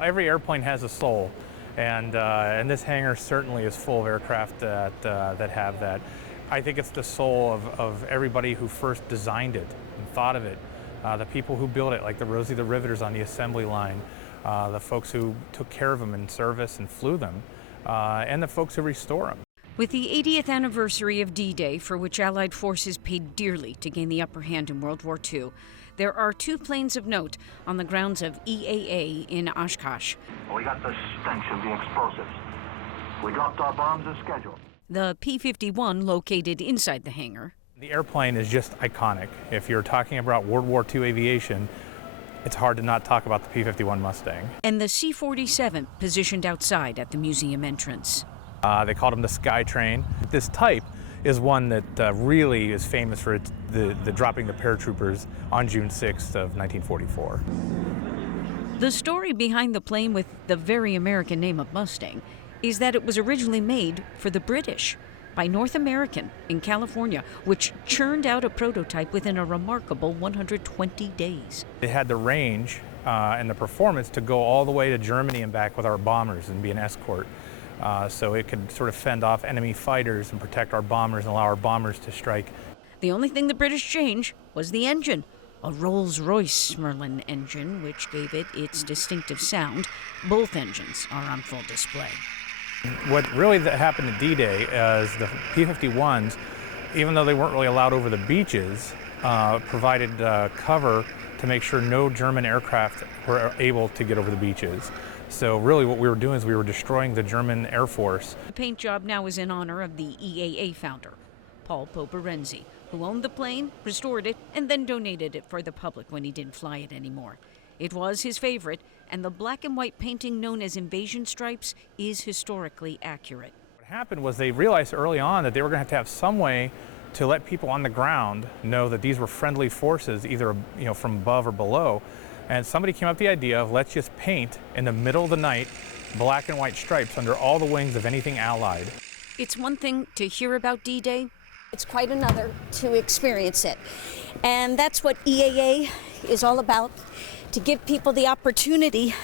Every airplane has a soul, and this hangar certainly is full of aircraft that have that. I think it's the soul of everybody who first designed it and thought of it, the people who built it, like the Rosie the Riveters on the assembly line, the folks who took care of them in service and flew them, and the folks who restore them. With the 80th anniversary of D-Day, for which Allied forces paid dearly to gain the upper hand in World War II, there are 2 planes of note on the grounds of EAA in Oshkosh. We got the stench of the explosives. We dropped our bombs as scheduled. The P-51 located inside the hangar. The airplane is just iconic. If you're talking about World War II aviation, it's hard to not talk about the P-51 Mustang. And the C-47 positioned outside at the museum entrance. They called them the Sky Train. This type is one that really is famous for the dropping the paratroopers on June 6th of 1944. The story behind the plane with the very American name of Mustang is that it was originally made for the British by North American in California, which churned out a prototype within a remarkable 120 days. It had the range and the performance to go all the way to Germany and back with our bombers and be an escort. So it could sort of fend off enemy fighters and protect our bombers and allow our bombers to strike. The only thing the British changed was the engine, a Rolls-Royce Merlin engine, which gave it its distinctive sound. Both engines are on full display. What really happened at D-Day is the P-51s, even though they weren't really allowed over the beaches, provided cover to make sure no German aircraft were able to get over the beaches. So really what we were doing is we were destroying the German Air Force. The paint job now is in honor of the EAA founder, Paul Poperenzi, who owned the plane, restored it, and then donated it for the public when he didn't fly it anymore. It was his favorite, and the black and white painting known as invasion stripes is historically accurate. What happened was they realized early on that they were going to have some way to let people on the ground know that these were friendly forces, either from above or below. And somebody came up with the idea of let's just paint in the middle of the night black and white stripes under all the wings of anything Allied. It's one thing to hear about D-Day. It's quite another to experience it. And that's what EAA is all about, to give people the opportunity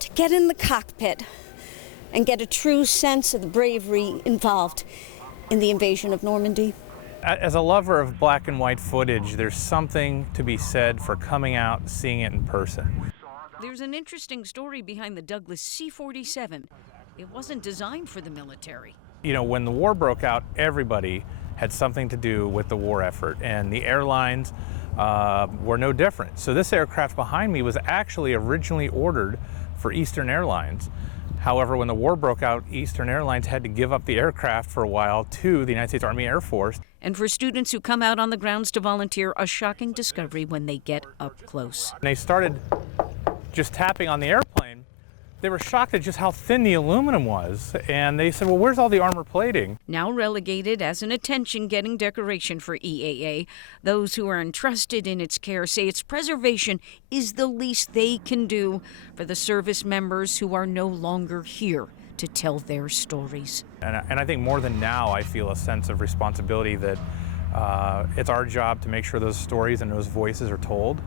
to get in the cockpit and get a true sense of the bravery involved in the invasion of Normandy. As a lover of black and white footage, there's something to be said for coming out and seeing it in person. There's an interesting story behind the Douglas C-47. It wasn't designed for the military. When the war broke out, everybody had something to do with the war effort, and the airlines were no different. So this aircraft behind me was actually originally ordered for Eastern Airlines. However, when the war broke out, Eastern Airlines had to give up the aircraft for a while to the United States Army Air Force. And for students who come out on the grounds to volunteer, a shocking discovery when they get up close. And they started just tapping on the airplane. They were shocked at just how thin the aluminum was, and they said, well, where's all the armor plating? Now relegated as an attention-getting decoration for EAA, those who are entrusted in its care say its preservation is the least they can do for the service members who are no longer here to tell their stories. And I think more than now, I feel a sense of responsibility that it's our job to make sure those stories and those voices are told.